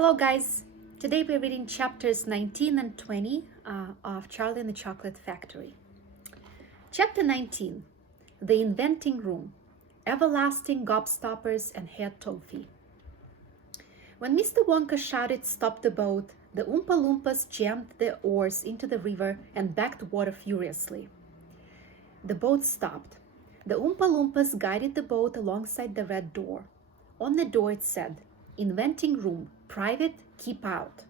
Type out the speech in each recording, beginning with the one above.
Hello guys! Today we're reading chapters 19 and 20 of Charlie and the Chocolate Factory. Chapter 19, The Inventing Room, Everlasting Gobstoppers and Head Toffee. When Mr. Wonka shouted stop the boat, the Oompa Loompas jammed their oars into the river and backed water furiously. The boat stopped. The Oompa Loompas guided the boat alongside the red door. On the door it said, Inventing Room, Private, Keep Out.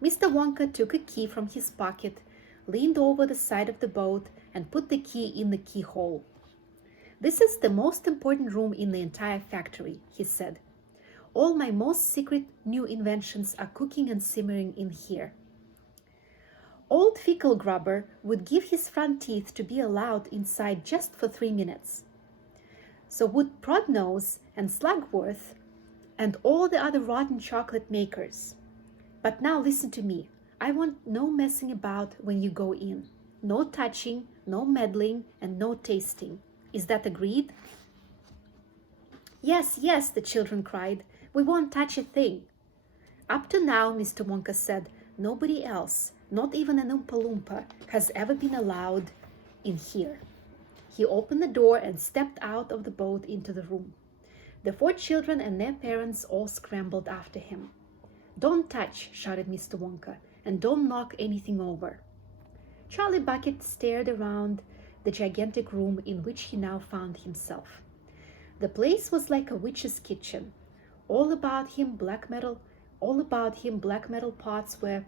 Mr. Wonka took a key from his pocket, leaned over the side of the boat, and put the key in the keyhole. This is the most important room in the entire factory, he said. All my most secret new inventions are cooking and simmering in here. Old Fickle Grubber would give his front teeth to be allowed inside just for 3 minutes. So would Prodnose and Slugworth and all the other rotten chocolate makers. But now listen to me. I want no messing about when you go in. No touching, no meddling, and no tasting. Is that agreed? Yes, yes, the children cried. We won't touch a thing. Up to now, Mr. Wonka said, nobody else, not even an Oompa Loompa, has ever been allowed in here. He opened the door and stepped out of the boat into the room. The 4 children and their parents all scrambled after him. Don't touch, shouted Mr. Wonka, and don't knock anything over. Charlie Bucket stared around the gigantic room in which he now found himself. The place was like a witch's kitchen. All about him black metal pots were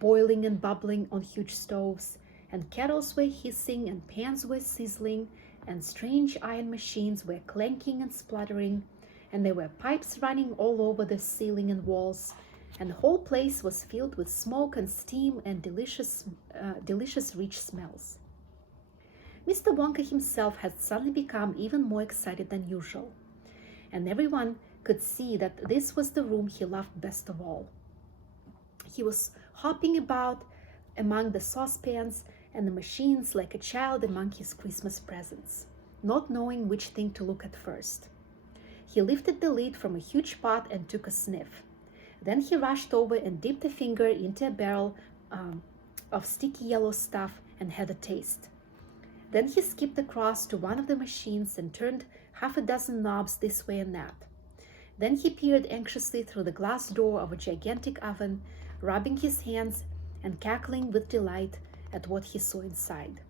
boiling and bubbling on huge stoves, and kettles were hissing and pans were sizzling, and strange iron machines were clanking and spluttering, and there were pipes running all over the ceiling and walls, and the whole place was filled with smoke and steam and delicious rich smells. Mr. Wonka himself had suddenly become even more excited than usual, and everyone could see that this was the room he loved best of all. He was hopping about among the saucepans and the machines like a child among his Christmas presents, not knowing which thing to look at first. He lifted the lid from a huge pot and took a sniff. Then he rushed over and dipped a finger into a barrel of sticky yellow stuff and had a taste. Then he skipped across to one of the machines and turned half a dozen knobs this way and that. Then he peered anxiously through the glass door of a gigantic oven, rubbing his hands and cackling with delight at what he saw inside.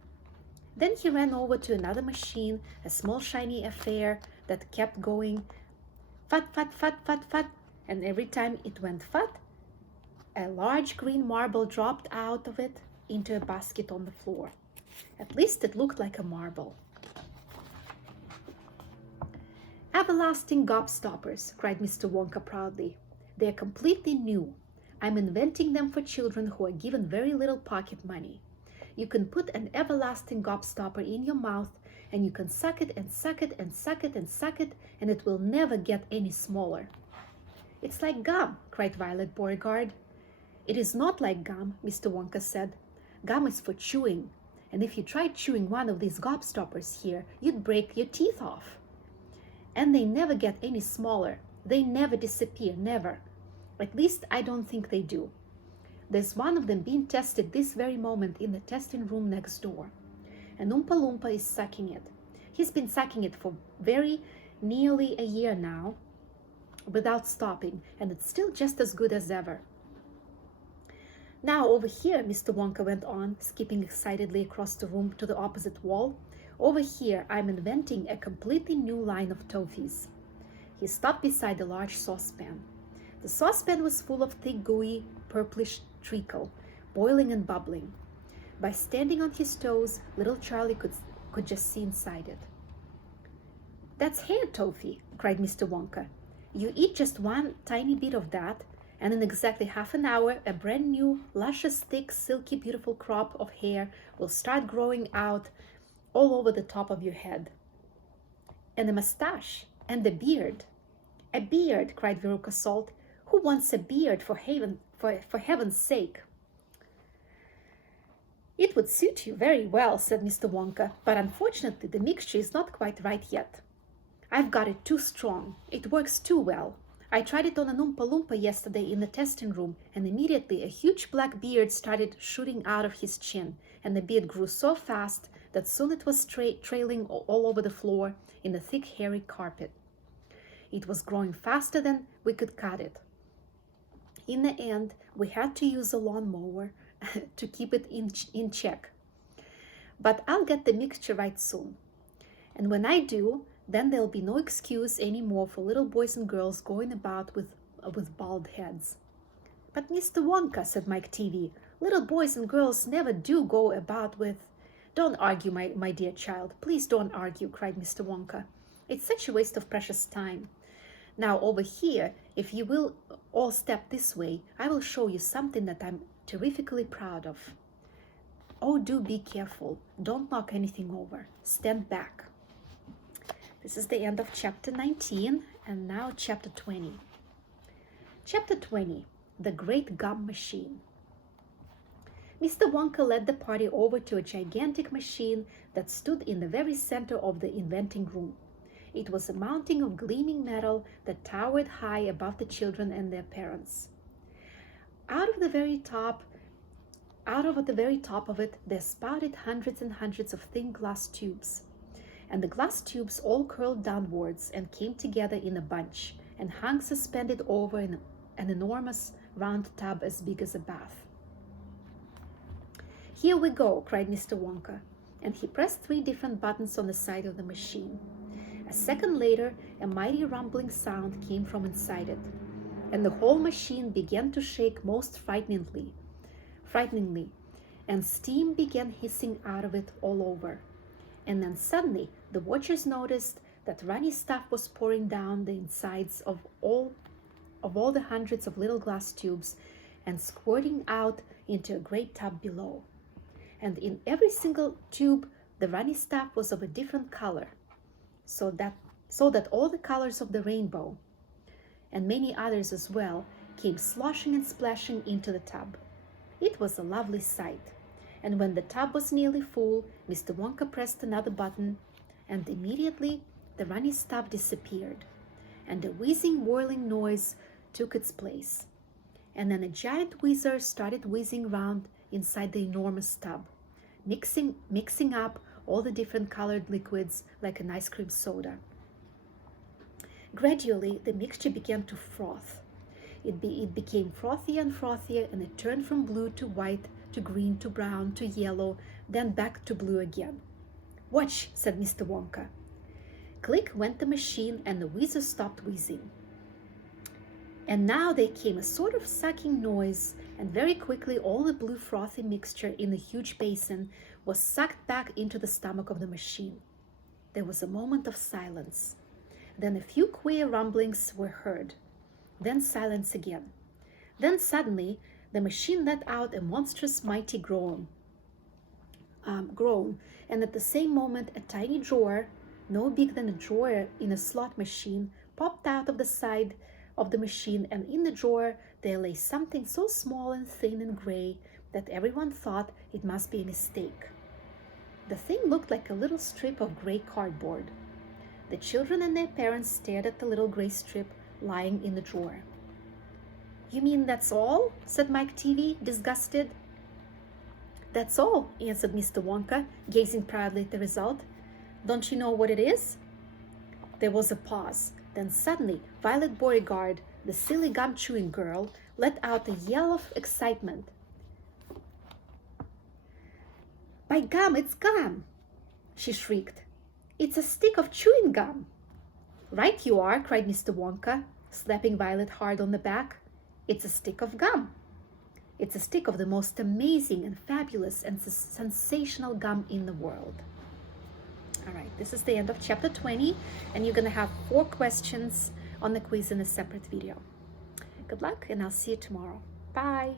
Then he ran over to another machine, a small shiny affair that kept going fut, fut, fut, fut, fut, and every time it went fut, a large green marble dropped out of it into a basket on the floor. At least it looked like a marble. Everlasting Gobstoppers, cried Mr. Wonka proudly. They're completely new. I'm inventing them for children who are given very little pocket money. You can put an everlasting gobstopper in your mouth, and you can suck it and suck it and suck it and suck it, and it will never get any smaller. It's like gum, cried Violet Beauregarde. It is not like gum, Mr. Wonka said. Gum is for chewing, and if you tried chewing one of these gobstoppers here, you'd break your teeth off. And they never get any smaller. They never disappear, never. At least I don't think they do. There's one of them being tested this very moment in the testing room next door. And Oompa Loompa is sucking it. He's been sucking it for very nearly a year now, without stopping, and it's still just as good as ever. Now over here, Mr. Wonka went on, skipping excitedly across the room to the opposite wall. Over here, I'm inventing a completely new line of toffees. He stopped beside a large saucepan. The saucepan was full of thick, gooey, purplish treacle, boiling and bubbling. By standing on his toes, little Charlie could just see inside it. That's hair toffee, cried Mr. Wonka. You eat just one tiny bit of that, and in exactly half an hour, a brand new, luscious, thick, silky, beautiful crop of hair will start growing out all over the top of your head. And a mustache, and a beard. A beard, cried Veruca Salt. Who wants a beard, for heaven's sake? It would suit you very well, said Mr. Wonka, but unfortunately the mixture is not quite right yet. I've got it too strong. It works too well. I tried it on an Oompa Loompa yesterday in the testing room, and immediately a huge black beard started shooting out of his chin, and the beard grew so fast that soon it was trailing all over the floor in the thick hairy carpet. It was growing faster than we could cut it. In the end, we had to use a lawnmower to keep it in check. But I'll get the mixture right soon. And when I do, then there'll be no excuse anymore for little boys and girls going about with bald heads. But Mr. Wonka, said Mike Teavee, little boys and girls never do go about with... Don't argue, my dear child. Please don't argue, cried Mr. Wonka. It's such a waste of precious time. Now over here, if you will all step this way, I will show you something that I'm terrifically proud of. Oh, do be careful. Don't knock anything over. Stand back. This is the end of chapter 19, and now chapter 20. Chapter 20, The Great Gum Machine. Mr. Wonka led the party over to a gigantic machine that stood in the very center of the inventing room. It was a mounting of gleaming metal that towered high above the children and their parents. Out of the very top of it, there spouted hundreds and hundreds of thin glass tubes. And the glass tubes all curled downwards and came together in a bunch and hung suspended over an enormous round tub as big as a bath. Here we go, cried Mr. Wonka, and he pressed 3 different buttons on the side of the machine. A second later, a mighty rumbling sound came from inside it, and the whole machine began to shake most frighteningly, and steam began hissing out of it all over. And then suddenly, the watchers noticed that runny stuff was pouring down the insides of all the hundreds of little glass tubes and squirting out into a great tub below. And in every single tube, the runny stuff was of a different color, so that all the colors of the rainbow, and many others as well, came sloshing and splashing into the tub. It was a lovely sight. And when the tub was nearly full, Mr. Wonka pressed another button, and immediately the runny stuff disappeared, and a whizzing, whirling noise took its place. And then a giant whizzer started whizzing round inside the enormous tub, mixing up all the different colored liquids like an ice cream soda. Gradually, the mixture began to froth. It became frothier and frothier, and it turned from blue to white, to green, to brown, to yellow, then back to blue again. Watch, said Mr. Wonka. Click went the machine, and the whizzer stopped whizzing. And now there came a sort of sucking noise, and very quickly all the blue frothy mixture in the huge basin was sucked back into the stomach of the machine. There was a moment of silence. Then a few queer rumblings were heard. Then silence again. Then suddenly the machine let out a monstrous mighty groan, and at the same moment a tiny drawer, no bigger than a drawer in a slot machine, popped out of the side of the machine, and in the drawer there lay something so small and thin and gray that everyone thought it must be a mistake. The thing looked like a little strip of gray cardboard. The children and their parents stared at the little gray strip lying in the drawer. You mean that's all? Said Mike Teavee, disgusted. That's all, answered Mr. Wonka, gazing proudly at the result. Don't you know what it is? There was a pause. Then suddenly, Violet Beauregarde, the silly gum-chewing girl, let out a yell of excitement. By gum, it's gum, she shrieked. It's a stick of chewing gum. Right you are, cried Mr. Wonka, slapping Violet hard on the back. It's a stick of gum. It's a stick of the most amazing and fabulous and sensational gum in the world. All right, this is the end of chapter 20, and you're going to have 4 questions on the quiz in a separate video. Good luck, and I'll see you tomorrow. Bye.